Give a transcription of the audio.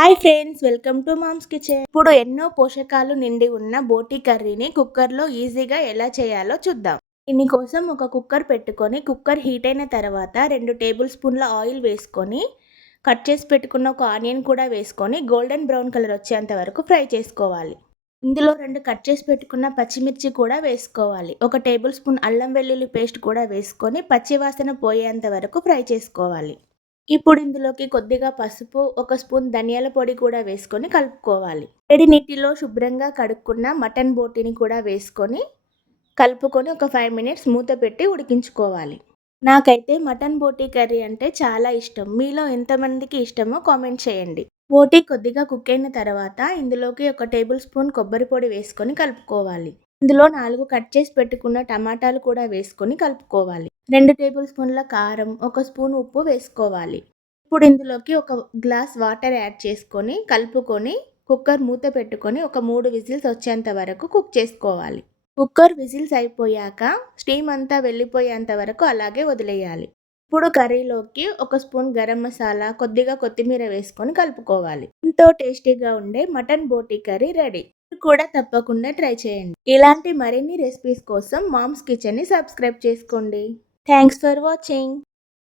Hi friends, welcome to mom's kitchen. ఇప్పుడు ఎన్నో పోషకాలు నిండి ఉన్న బోటి కర్రీని కుక్కర్లో ఈజీగా ఎలా చేయాలో చూద్దాం. దీనికోసం ఒక కుక్కర్ పెట్టుకొని కుక్కర్ హీట్ అయిన తర్వాత 2 టేబుల్ స్పూన్ల ఆయిల్ వేసుకొని కట్ చేసి పెట్టుకున్న ఒక ఆనియన్ కూడా వేసుకొని గోల్డెన్ బ్రౌన్ కలర్ వచ్చేంత వరకు ఫ్రై చేసుకోవాలి. ఇందులో 2 కట్ చేసి పెట్టుకున్న పచ్చిమిర్చి కూడా వేసుకోవాలి. ఒక టేబుల్ స్పూన్ అల్లం వెల్లుల్లి పేస్ట్ కూడా వేసుకొని పచ్చివాసన పోయేంత వరకు ఫ్రై చేసుకోవాలి. ఇప్పుడు ఇందులోకి కొద్దిగా పసుపు, ఒక స్పూన్ ధనియాల పొడి కూడా వేసుకొని కలుపుకోవాలి. వేడి నీటిలో శుభ్రంగా కడుక్కున్న మటన్ బోటిని కూడా వేసుకొని కలుపుకొని ఒక 5 మినిట్స్ మూత పెట్టి ఉడికించుకోవాలి. నాకైతే మటన్ బోటి కర్రీ అంటే చాలా ఇష్టం. మీలో ఎంతమందికి ఇష్టమో కామెంట్ చేయండి. బోటి కొద్దిగా కుక్ అయిన తర్వాత ఇందులోకి ఒక టేబుల్ స్పూన్ కొబ్బరి పొడి వేసుకొని కలుపుకోవాలి. ఇందులో 4 కట్ చేసి పెట్టుకున్న టమాటాలు కూడా వేసుకొని కలుపుకోవాలి. 2 టేబుల్ స్పూన్ల కారం, ఒక స్పూన్ ఉప్పు వేసుకోవాలి. ఇప్పుడు ఇందులోకి ఒక గ్లాస్ వాటర్ యాడ్ చేసుకొని కలుపుకొని కుక్కర్ మూత పెట్టుకొని ఒక 3 విజిల్స్ వచ్చేంత వరకు కుక్ చేసుకోవాలి. కుక్కర్ విజిల్స్ అయిపోయాక స్టీమ్ అంతా వెళ్ళిపోయేంత వరకు అలాగే వదిలేయాలి. ఇప్పుడు కర్రీలోకి ఒక స్పూన్ గరం మసాలా, కొద్దిగా కొత్తిమీర వేసుకొని కలుపుకోవాలి. ఎంతో టేస్టీగా ఉండే మటన్ బోటి కర్రీ రెడీ. మీరు కూడా తప్పకుండా ట్రై చేయండి. ఇలాంటి మరిన్ని రెసిపీస్ కోసం మామ్స్ కిచెన్ని సబ్స్క్రైబ్ చేసుకోండి. Thanks for watching.